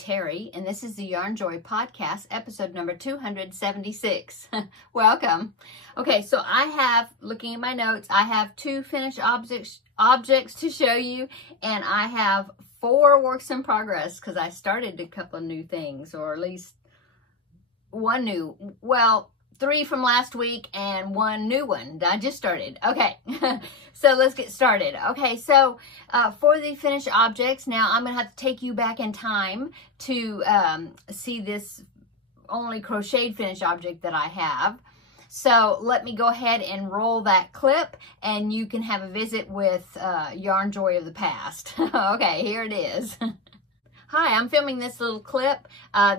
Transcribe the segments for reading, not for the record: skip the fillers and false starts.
Terry, and this is the Yarnjoy podcast, episode number 276. Welcome. Okay, so I have, looking at my notes, I have 2 finished objects to show you, and I have 4 works in progress because I started a couple of new things, or at least one new, well, 3 from last week and 1 new one that I just started. Okay, so let's get started. Okay, so for the finished objects, now I'm going to have to take you back in time to see this only crocheted finished object that I have. So let me go ahead and roll that clip and you can have a visit with Yarnjoy of the past. Okay, here it is. Hi, I'm filming this little clip,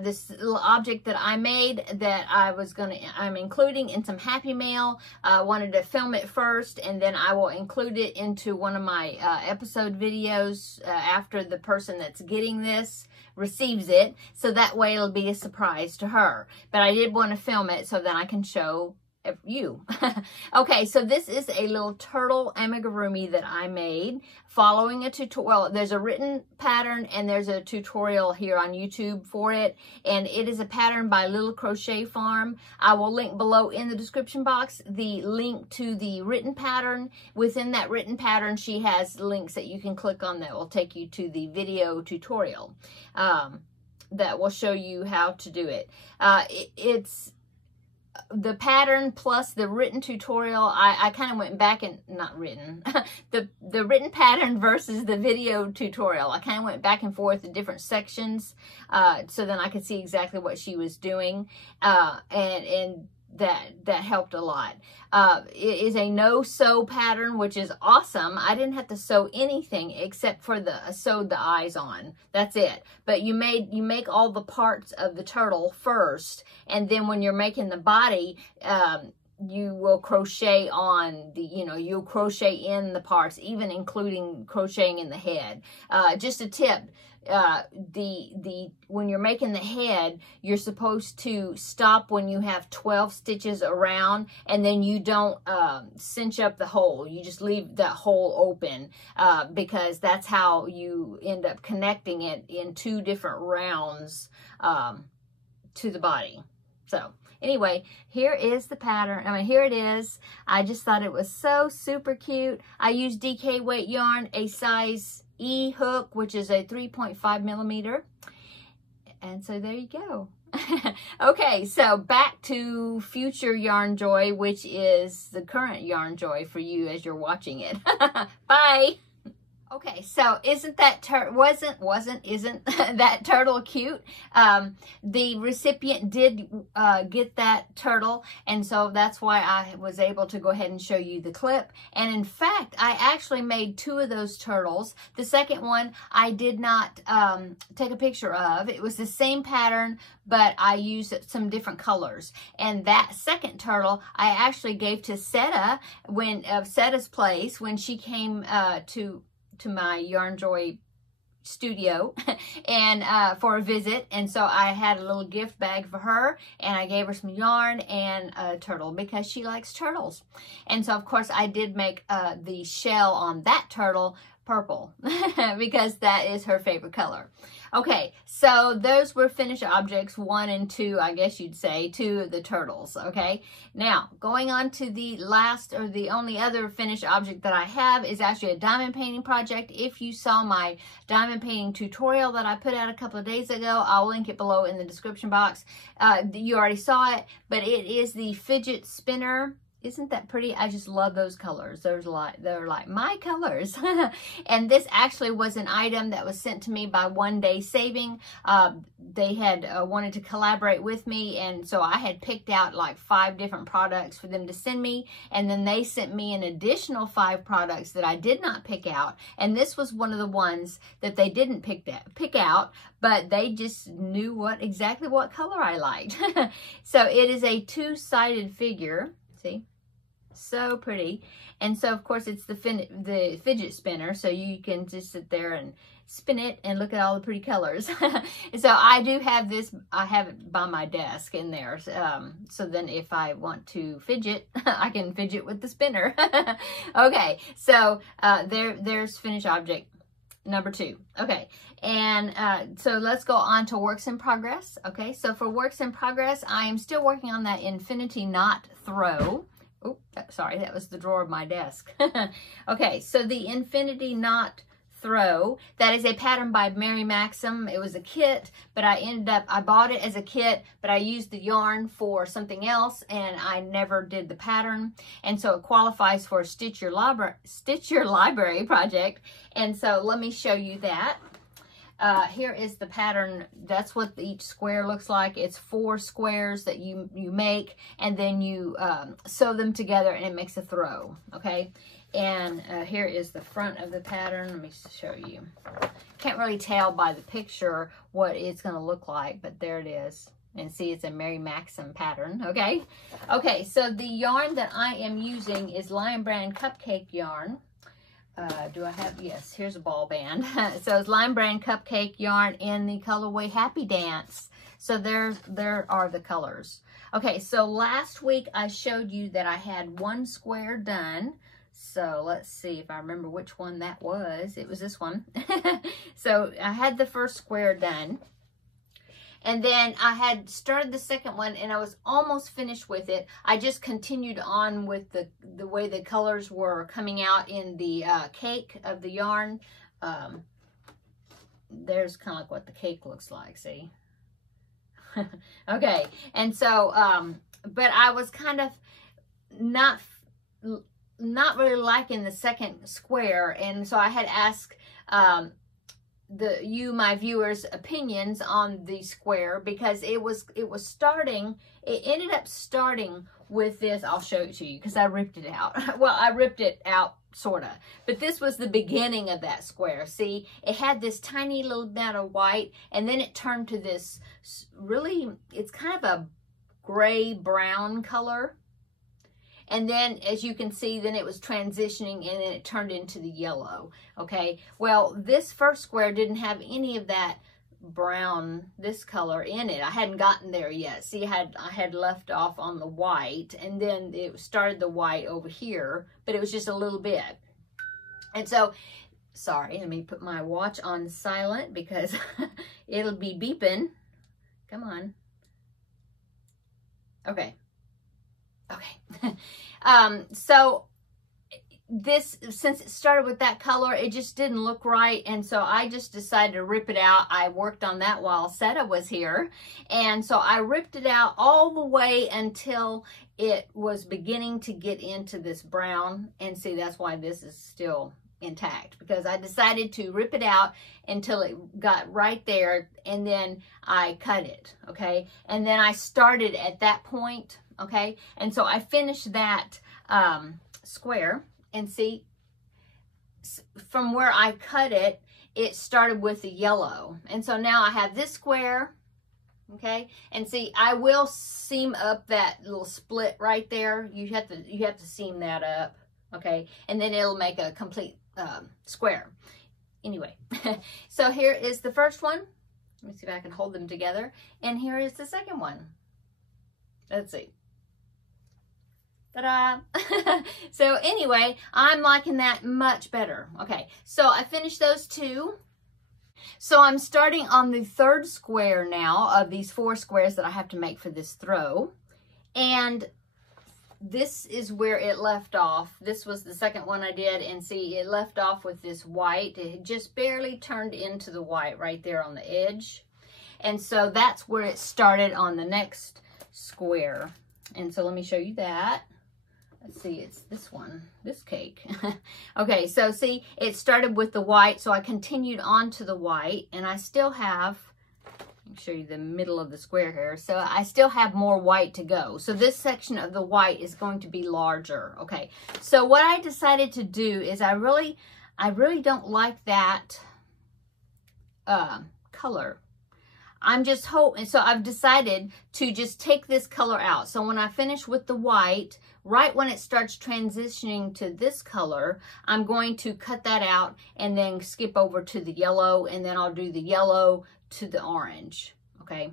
this little object that I made that I'm including in some Happy Mail. I wanted to film it first, and then I will include it into one of my episode videos after the person that's getting this receives it, so that way it'll be a surprise to her. But I did want to film it so that I can show you. Okay, so this is a little turtle amigurumi that I made following a tutorial. There's a written pattern and there's a tutorial here on YouTube for it, and it is a pattern by Little Crochet Farm. I will link below in the description box the link to the written pattern. Within that written pattern, she has links that you can click on that will take you to the video tutorial that will show you how to do it. It's the pattern plus the written tutorial. I kind of went back and not written the written pattern versus the video tutorial. I kind of went back and forth in different sections so then I could see exactly what she was doing, and that helped a lot. It is a no-sew pattern, which is awesome. I didn't have to sew anything except for sewed the eyes on. That's it. But you make all the parts of the turtle first, and then when you're making the body, you will crochet on the, you'll crochet in the parts, even including crocheting in the head. Just a tip. When you're making the head, you're supposed to stop when you have 12 stitches around, and then you don't cinch up the hole. You just leave that hole open because that's how you end up connecting it in 2 different rounds to the body. So anyway, here is the pattern. I mean, here it is. I just thought it was so super cute. I used DK weight yarn, a size E hook, which is a 3.5 millimeter. And so there you go. Okay, so back to future Yarnjoy, which is the current Yarnjoy for you as you're watching it. Bye. Okay, so isn't that isn't that turtle cute? The recipient did get that turtle, and so that's why I was able to go ahead and show you the clip. And in fact, I actually made 2 of those turtles. The second one I did not take a picture of. It was the same pattern, but I used some different colors. And that second turtle I actually gave to Seta Seta's place when she came to my Yarnjoy studio and for a visit, and so I had a little gift bag for her, and I gave her some yarn and a turtle because she likes turtles. And so of course I did make the shell on that turtle purple because that is her favorite color. Okay, so those were finished objects 1 and 2, I guess you'd say, 2 of the turtles. Okay, now going on to the last, or the only other finished object that I have is actually a diamond painting project. If you saw my diamond painting tutorial that I put out a couple of days ago, I'll link it below in the description box. You already saw it, but it is the fidget spinner. Isn't that pretty? I just love those colors. They're like my colors. And this actually was an item that was sent to me by One Day Saving. They had wanted to collaborate with me, and so I had picked out like 5 different products for them to send me, and then they sent me an additional 5 products that I did not pick out, and this was one of the ones that they didn't pick out, but they just knew exactly what color I liked. So it is a 2-sided figure. See? So pretty. And so of course it's the fidget spinner, so you can just sit there and spin it and look at all the pretty colors. So I do have this, I have it by my desk in there, so then if I want to fidget, I can fidget with the spinner. Okay, so there's finished object number 2. Okay, and so let's go on to works in progress. Okay, so for works in progress, I am still working on that infinity knot throw. Oh, sorry, that was the drawer of my desk. Okay, so the infinity knot throw, that is a pattern by Mary Maxim. It was a kit, but I bought it as a kit, but I used the yarn for something else, and I never did the pattern, and so it qualifies for a Stitch Your Library project. And so let me show you that. Here is the pattern. That's what each square looks like. It's 4 squares that you make, and then you sew them together, and it makes a throw. Okay, and here is the front of the pattern. Let me show you. Can't really tell by the picture what it's going to look like, but there it is. And see, it's a Mary Maxim pattern. Okay, okay. So the yarn that I am using is Lion Brand Cupcake yarn. Do I have, yes, here's a ball band. So it's Lion Brand Cupcake yarn in the colorway Happy Dance. So there are the colors. Okay, so last week I showed you that I had 1 square done. So let's see if I remember which one that was. It was this one. So I had the first square done. And then I had started the second one, and I was almost finished with it. I just continued on with the way the colors were coming out in the cake of the yarn. There's kind of like what the cake looks like, see? Okay, and so, but I was kind of not really liking the second square, and so I had asked my viewers' opinions on the square, because it ended up starting with this. I'll show it to you because I ripped it out. Well, I ripped it out sort of, but this was the beginning of that square. See, it had this tiny little amount of white, and then it turned to this really, it's kind of a gray brown color. And then, as you can see, then it was transitioning, and then it turned into the yellow. Okay, well, this first square didn't have any of that brown, this color in it. I hadn't gotten there yet. See, I had left off on the white, and then it started the white over here, but it was just a little bit. And so, sorry, let me put my watch on silent because it'll be beeping. Come on. Okay. Okay, so this, since it started with that color, it just didn't look right, and so I just decided to rip it out. I worked on that while Seta was here, and so I ripped it out all the way until it was beginning to get into this brown, and see, that's why this is still intact, because I decided to rip it out until it got right there, and then I cut it, okay, and then I started at that point. Okay, and so I finished that square, and see, from where I cut it, it started with the yellow, and so now I have this square. Okay, and see, I will seam up that little split right there. You have to seam that up. Okay, and then it'll make a complete square. Anyway, so here is the first one. Let me see if I can hold them together, and here is the second one. Let's see. Ta-da! So anyway, I'm liking that much better. Okay, so I finished those 2. So I'm starting on the 3rd square now of these 4 squares that I have to make for this throw. And this is where it left off. This was the second one I did, and see, it left off with this white. It just barely turned into the white right there on the edge. And so that's where it started on the next square. And so let me show you that. Let's see, it's this one, this cake. Okay, so see, it started with the white, so I continued on to the white, and I still have, let me show you the middle of the square here. So I still have more white to go. So this section of the white is going to be larger. Okay, so what I decided to do is I really don't like that color. I'm just hoping, so I've decided to just take this color out. So when I finish with the white, right when it starts transitioning to this color, I'm going to cut that out and then skip over to the yellow, and then I'll do the yellow to the orange, okay?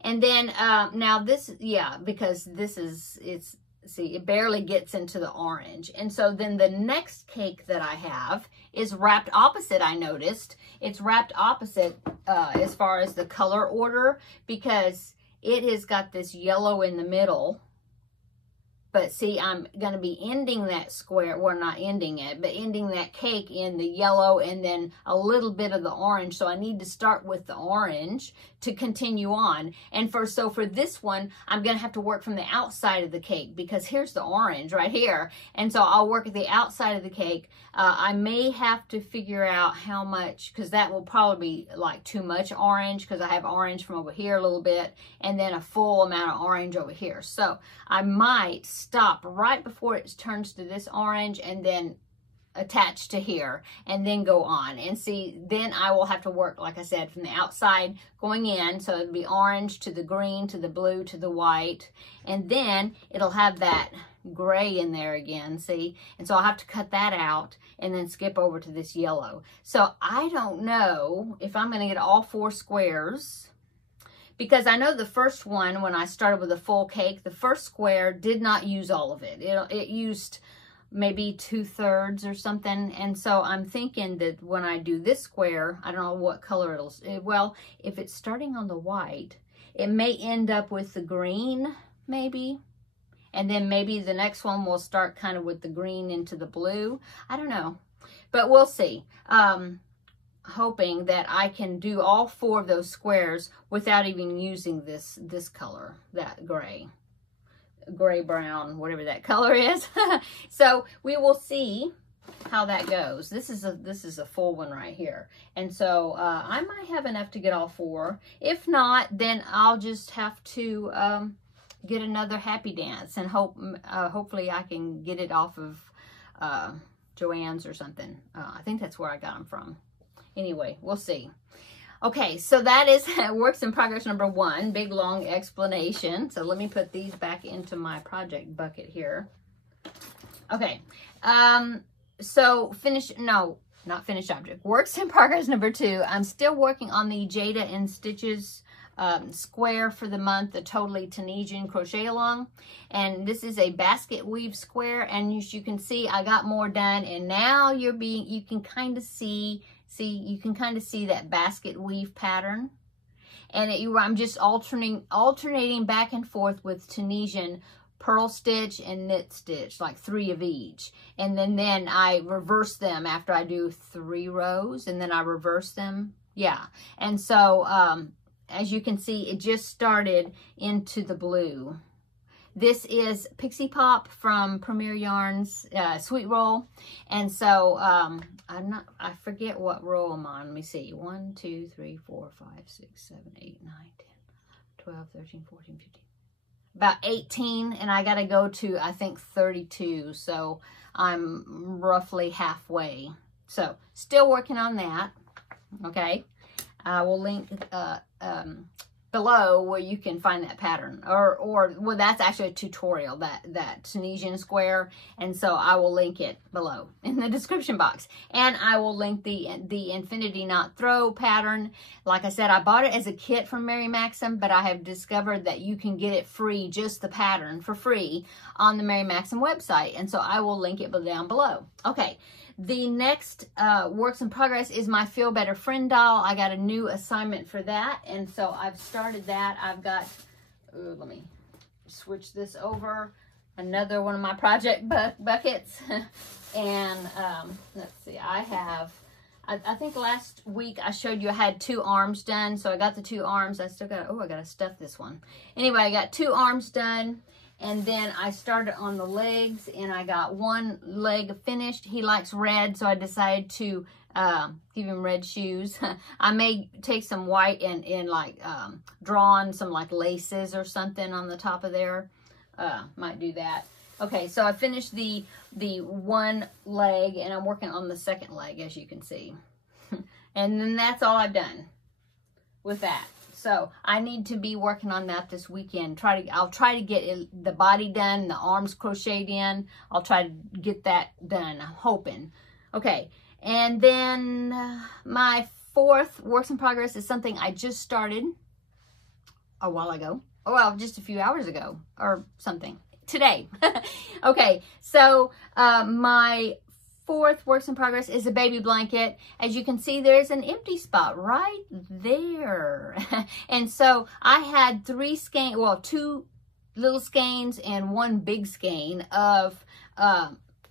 And then now this, yeah, because this is, see, it barely gets into the orange. And so then the next cake that I have is wrapped opposite, I noticed. It's wrapped opposite as far as the color order, because it has got this yellow in the middle. But see, I'm going to be ending that square, well, not ending it, but ending that cake in the yellow and then a little bit of the orange. So I need to start with the orange to continue on. And so for this one, I'm going to have to work from the outside of the cake, because here's the orange right here. And so I'll work at the outside of the cake. I may have to figure out how much, because that will probably be like too much orange, because I have orange from over here a little bit and then a full amount of orange over here. So I might stop right before it turns to this orange and then attach to here and then go on. And see, then I will have to work, like I said, from the outside going in. So it'll be orange to the green to the blue to the white, and then it'll have that gray in there again, see? And so I'll have to cut that out and then skip over to this yellow. So I don't know if I'm going to get all 4 squares, because I know the first one, when I started with a full cake, the first square did not use all of it. It used maybe 2/3 or something. And so I'm thinking that when I do this square, I don't know what color well, if it's starting on the white, it may end up with the green, maybe. And then maybe the next one will start kind of with the green into the blue. I don't know, but we'll see. Hoping that I can do all 4 of those squares without even using this color, that gray brown, whatever that color is. So we will see how that goes. This is a full one right here, and so I might have enough to get all 4. If not, then I'll just have to get another Happy Dance, and hopefully I can get it off of Joann's or something. I think that's where I got them from. Anyway, we'll see. Okay, so that is works in progress number 1, big long explanation. So let me put these back into my project bucket here. Okay, so not finished object. Works in progress number 2. I'm still working on the Jada and Stitches square for the month, the Totally Tunisian Crochet Along. And this is a basket weave square, and as you can see, I got more done, and now you can kind of see that basket weave pattern. And I'm just alternating back and forth with Tunisian purl stitch and knit stitch, like 3 of each. And then I reverse them after I do 3 rows, and then I reverse them. Yeah. And so, as you can see, it just started into the blue. This is Pixie Pop from Premier Yarns Sweet Roll. And so, I forget what row I'm on. Let me see. 1, 2, 3, 4, 5, 6, 7, 8, 9, 10, 12, 13, 14, 15. About 18, and I got to go to, I think, 32. So I'm roughly halfway. So still working on that. Okay. I will link below where you can find that pattern, or well, that's actually a tutorial, that Tunisian square, and so I will link it below in the description box. And I will link the Infinity Knot Throw pattern. Like I said, I bought it as a kit from Mary Maxim, but I have discovered that you can get it free, just the pattern for free, on the Mary Maxim website, and so I will link it down below. Okay. The next works in progress is my Feel Better Friend doll. I got a new assignment for that, and so I've started that. I've got, let me switch this over, another one of my project buckets. And let's see, I think last week I showed you I had 2 arms done, so I got the 2 arms. I still got, I got to stuff this one. Anyway, I got 2 arms done. And then I started on the legs, and I got 1 leg finished. He likes red, so I decided to give him red shoes. I may take some white and like draw on some like laces or something on the top of there. Might do that. Okay, so I finished the 1 leg, and I'm working on the 2nd leg, as you can see. And then that's all I've done with that. So I need to be working on that this weekend. I'll try to get the body done, the arms crocheted in. I'll try to get that done, I'm hoping. Okay, and then my 4th works in progress is something I just started a while ago. Oh, well, just a few hours ago or something. today. Okay, so my fourth works in progress is a baby blanket. As you can see, there's an empty spot right there. And so I had 3 skeins, well, 2 little skeins and 1 big skein of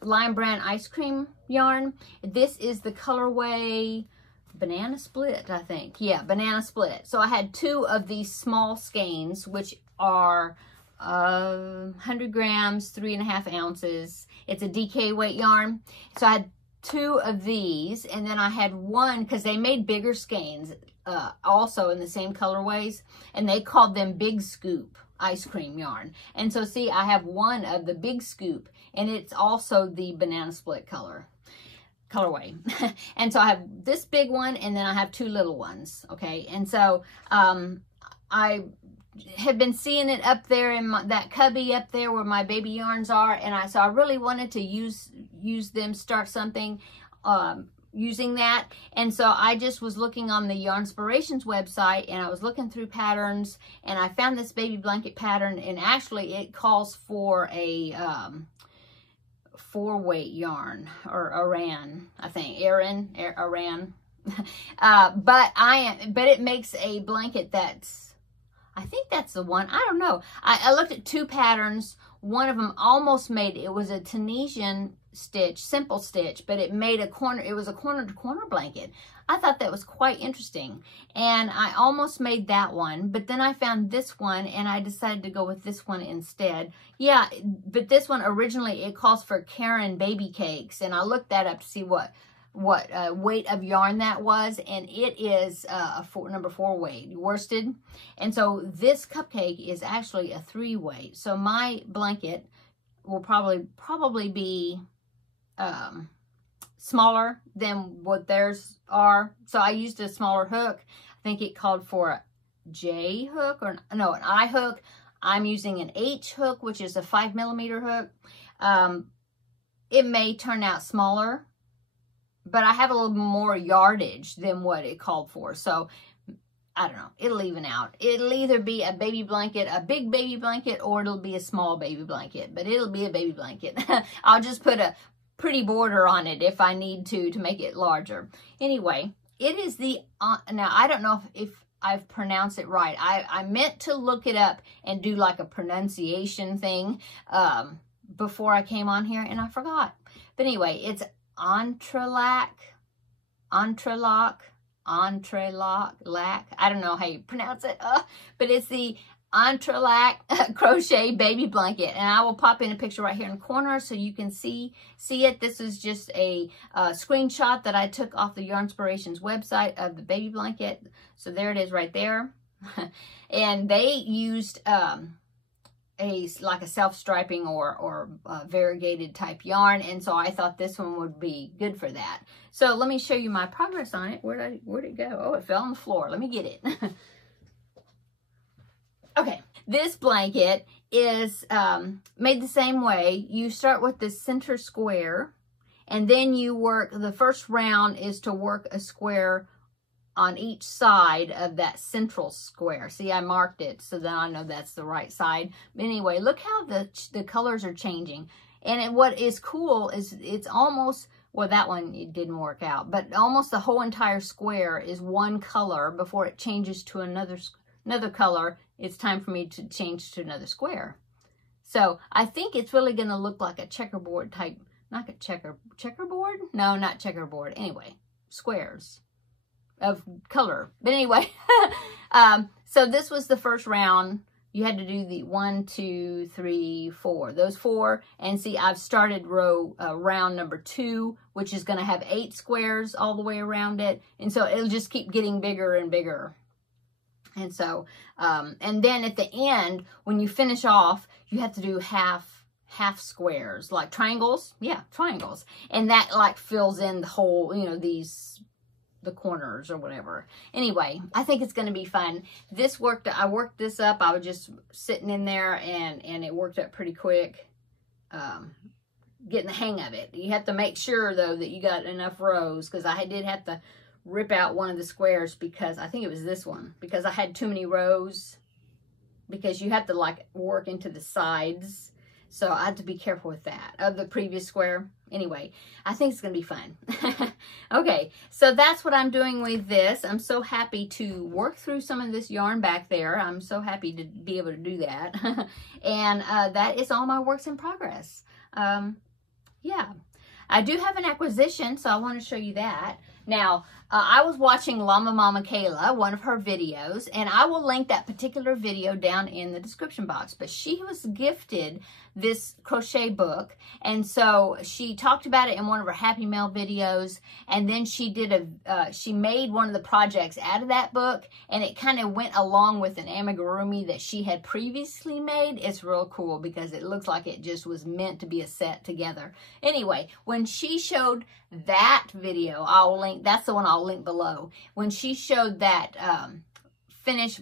Lime Brand ice cream yarn. This is the colorway Banana Split, I think. Yeah, Banana Split. So I had 2 of these small skeins, which are 100 grams, 3.5 ounces. It's a DK weight yarn. So I had 2 of these, and then I had 1, because they made bigger skeins also in the same colorways, and they called them Big Scoop ice cream yarn. And so see, I have 1 of the Big Scoop, and it's also the Banana Split colorway. And so I have this big one, and then I have 2 little ones. Okay, and so I have been seeing it up there in that cubby up there where my baby yarns are, and so I really wanted to use them, start something using that. And so I just was looking on the Yarnspirations website, and I was looking through patterns, and I found this baby blanket pattern, and actually it calls for a 4-weight yarn, or Aran, I think, Aran. But it makes a blanket that's, I think that's the one. I don't know. I looked at 2 patterns. One of them almost made, it was a Tunisian stitch, simple stitch, but it made a corner, it was a corner to corner blanket. I thought that was quite interesting, and I almost made that one, but then I found this one, and I decided to go with this one instead. Yeah, but this one originally, it calls for Karen baby cakes, and I looked that up to see what weight of yarn that was, and it is number 4 weight, worsted. And so this cupcake is actually a 3 weight. So my blanket will probably be smaller than what theirs are. So I used a smaller hook. I think it called for a J hook, or no, an I hook. I'm using an H hook, which is a 5mm hook. It may turn out smaller, but I have a little more yardage than what it called for. So I don't know. It'll even out. It'll either be a baby blanket, a big baby blanket, or it'll be a small baby blanket. But it'll be a baby blanket. I'll just put a pretty border on it if I need to make it larger. Anyway, it is the, now I don't know if I've pronounced it right. I meant to look it up and do like a pronunciation thing before I came on here, and I forgot. But anyway, it's Entrelac. I don't know how you pronounce it, but it's the Entrelac crochet baby blanket, and I will pop in a picture right here in the corner so you can see it. This is just a screenshot that I took off the Yarnspirations website of the baby blanket. So there it is right there. And they used like a self-striping or variegated type yarn, and so I thought this one would be good for that. So let me show you my progress on it. Where'd it go? Oh, it fell on the floor. Let me get it. Okay, this blanket is made the same way. You start with the center square, and then you work, the first round is to work a square on each side of that central square. See, I marked it so that I know that's the right side. But anyway, look how the colors are changing. And what is cool is it's almost, well, that one, it didn't work out, but almost the whole entire square is one color before it changes to another color. It's time for me to change to another square. So I think it's really going to look like a checkerboard type, not a checkerboard? No, not checkerboard. Anyway, squares of color. But anyway, so this was the first round. You had to do the 1, 2, 3, 4. Those 4. And see, I've started round number 2, which is going to have 8 squares all the way around it. And so it'll just keep getting bigger and bigger. And so, and then at the end, when you finish off, you have to do half squares, like triangles. Yeah, triangles. And that like fills in the whole, you know, the corners or whatever. Anyway, I think it's going to be fun. I worked this up. I was just sitting in there, and it worked up pretty quick. Getting the hang of it. You have to make sure though that you got enough rows, because I did have to rip out one of the squares, because I think it was this one, because I had too many rows, because you have to like work into the sides. So I had to be careful with that, of the previous square. Anyway, I think it's going to be fun. Okay, so that's what I'm doing with this. I'm so happy to work through some of this yarn back there. I'm so happy to be able to do that. And that is all my works in progress. Yeah, I do have an acquisition, so I want to show you that. Now, I was watching Llama Mama Kayla, one of her videos, and I will link that particular video down in the description box. But she was gifted this crochet book, and so she talked about it in one of her Happy Mail videos, and then she did she made one of the projects out of that book, and it kind of went along with an amigurumi that she had previously made. It's real cool because it looks like it just was meant to be a set together. Anyway, when she showed that video, I'll link, that's the one I'll link below. When she showed that finished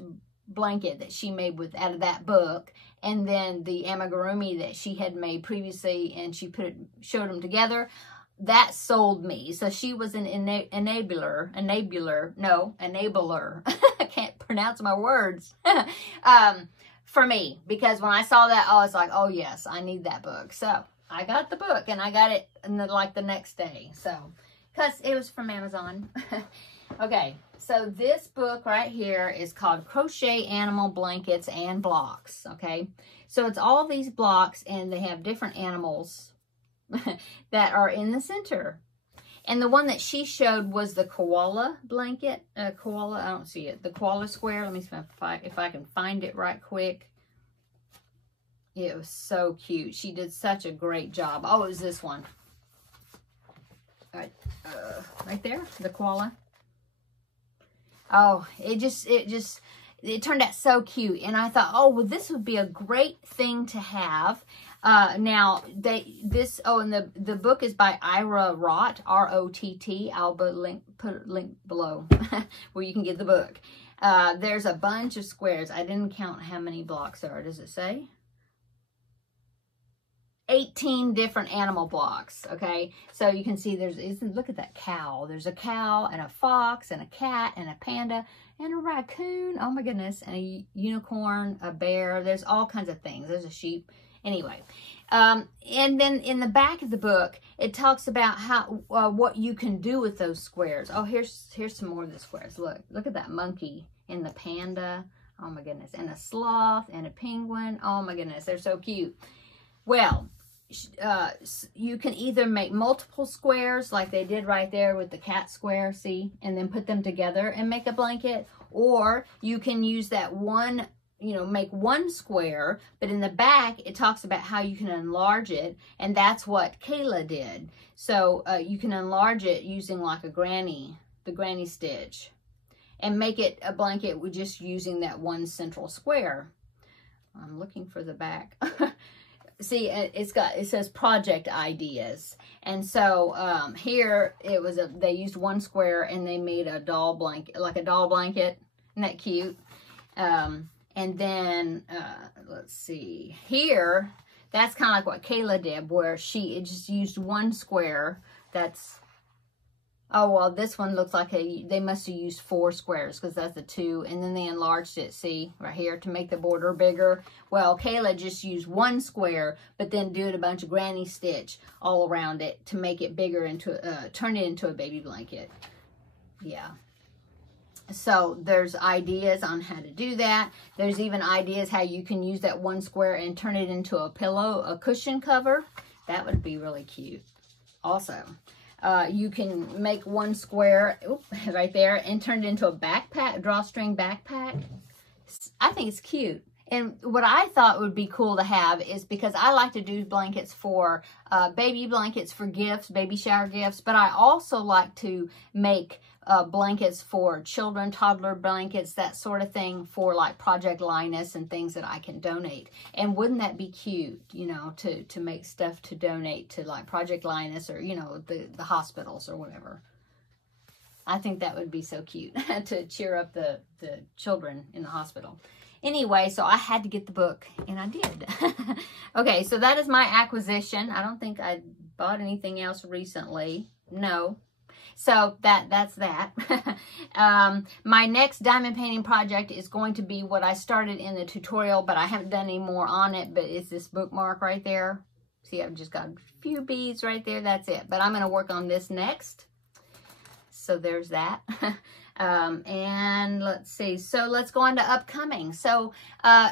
blanket that she made with out of that book, and then the amigurumi that she had made previously, and she showed them together, that sold me. So she was an enabler. I can't pronounce my words. For me, because when I saw that, I was like, oh yes, I need that book. So I got the book, and I got it in like the next day. So, because it was from Amazon. Okay, so this book right here is called Crochet Animal Blankets and Blocks. Okay, so it's all these blocks, and they have different animals that are in the center. And the one that she showed was the koala blanket. Koala, I don't see it. The koala square. Let me see if I can find it right quick. It was so cute. She did such a great job. Oh, it was this one. Right there, the koala. Oh, it turned out so cute. And I thought, oh, well, this would be a great thing to have. Now, and the book is by Ira Rott, R-O-T-T. I'll put a link below where you can get the book. There's a bunch of squares. I didn't count how many blocks there are. Does it say? 18 different animal blocks, okay? So you can see look at that cow. There's a cow and a fox and a cat and a panda and a raccoon. Oh my goodness. And a unicorn, a bear. There's all kinds of things. There's a sheep. Anyway, and then in the back of the book, it talks about how what you can do with those squares. Oh, here's some more of the squares. Look at that monkey and the panda. Oh my goodness. And a sloth and a penguin. Oh my goodness. They're so cute. Well, you can either make multiple squares like they did right there with the cat square, see, and then put them together and make a blanket, or you can use that one, make one square, but in the back it talks about how you can enlarge it, and that's what Kayla did. So you can enlarge it using like the granny stitch, and make it a blanket with just using that one central square. I'm looking for the back. See, it says project ideas, and so here they used one square and they made a doll blanket, like a doll blanket. Isn't that cute? And then let's see here. That's kind of like what Kayla did, where it just used one square. Oh, well, this one looks like they must have used 4 squares because that's the 2. And then they enlarged it, see, right here to make the border bigger. Well, Kayla just used 1 square, but then did a bunch of granny stitch all around it to make it bigger, turn it into a baby blanket. Yeah. So there's ideas on how to do that. There's even ideas how you can use that 1 square and turn it into a pillow, a cushion cover. That would be really cute. Also, you can make 1 square right there and turn it into a backpack, drawstring backpack. I think it's cute. And what I thought would be cool to have is, because I like to do blankets for baby blankets for gifts, baby shower gifts, but I also like to make blankets for children, toddler blankets, that sort of thing, for like Project Linus and things that I can donate. And wouldn't that be cute, to make stuff to donate to like Project Linus or, the hospitals or whatever. I think that would be so cute to cheer up the children in the hospital. Anyway, so I had to get the book, and I did. Okay, so that is my acquisition. I don't think I bought anything else recently. No. So that's that. My next diamond painting project is going to be what I started in the tutorial, but I haven't done any more on it, but it's this bookmark right there. See, I've just got a few beads right there. That's it. But I'm going to work on this next. So there's that. And let's see. So let's go on to upcoming. So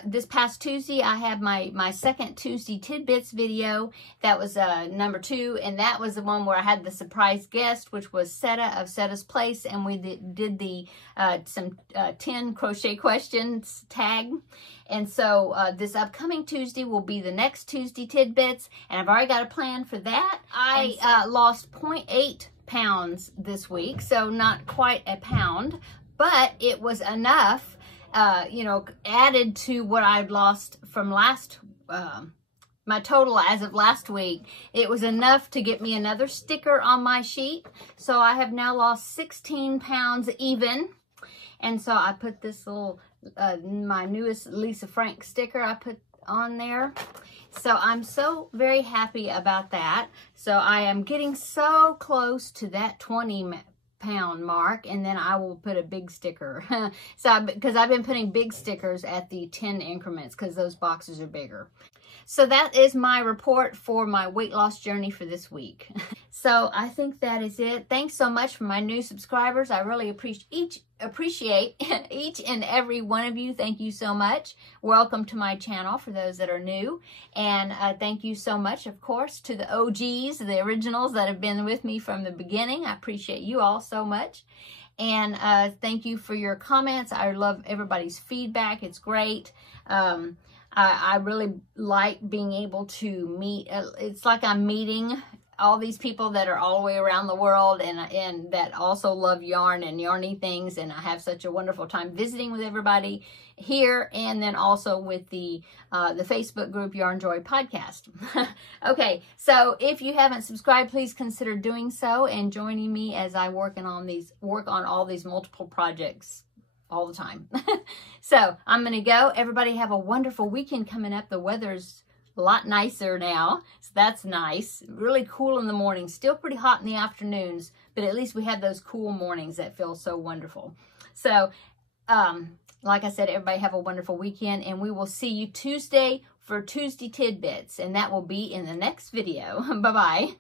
this past Tuesday, I had my second Tuesday Tidbits video. That was number 2. And that was the one where I had the surprise guest, which was Seta of Seta's Place. And we did the some 10 crochet questions tag. And so this upcoming Tuesday will be the next Tuesday Tidbits. And I've already got a plan for that. I lost 0.8 pounds this week, so not quite a pound, but it was enough, you know, added to what I'd lost from last, my total as of last week. It was enough to get me another sticker on my sheet. So I have now lost 16 pounds even. And so I put this little, my newest Lisa Frank sticker I put on there. So I'm so very happy about that. So I am getting so close to that 20-pound mark, and then I will put a big sticker. Because I've been putting big stickers at the 10 increments because those boxes are bigger. So that is my report for my weight loss journey for this week. So I think that is it. Thanks so much for my new subscribers. I really appreciate each and every one of you. Thank you so much. Welcome to my channel for those that are new. And thank you so much, of course, to the OGs, the originals that have been with me from the beginning. I appreciate you all so much. And thank you for your comments. I love everybody's feedback. It's great. I really like being able to meet. It's like I'm meeting all these people that are all the way around the world and that also love yarn and yarny things. And I have such a wonderful time visiting with everybody here, and then also with the Facebook group Yarnjoy podcast. Okay, so if you haven't subscribed, please consider doing so and joining me as I work on all these multiple projects all the time. So I'm going to go. Everybody have a wonderful weekend coming up. The weather's a lot nicer now, so that's nice. Really cool in the morning, still pretty hot in the afternoons, but at least we have those cool mornings that feel so wonderful. So like I said, everybody have a wonderful weekend, and we will see you Tuesday for Tuesday Tidbits, and that will be in the next video. Bye-bye.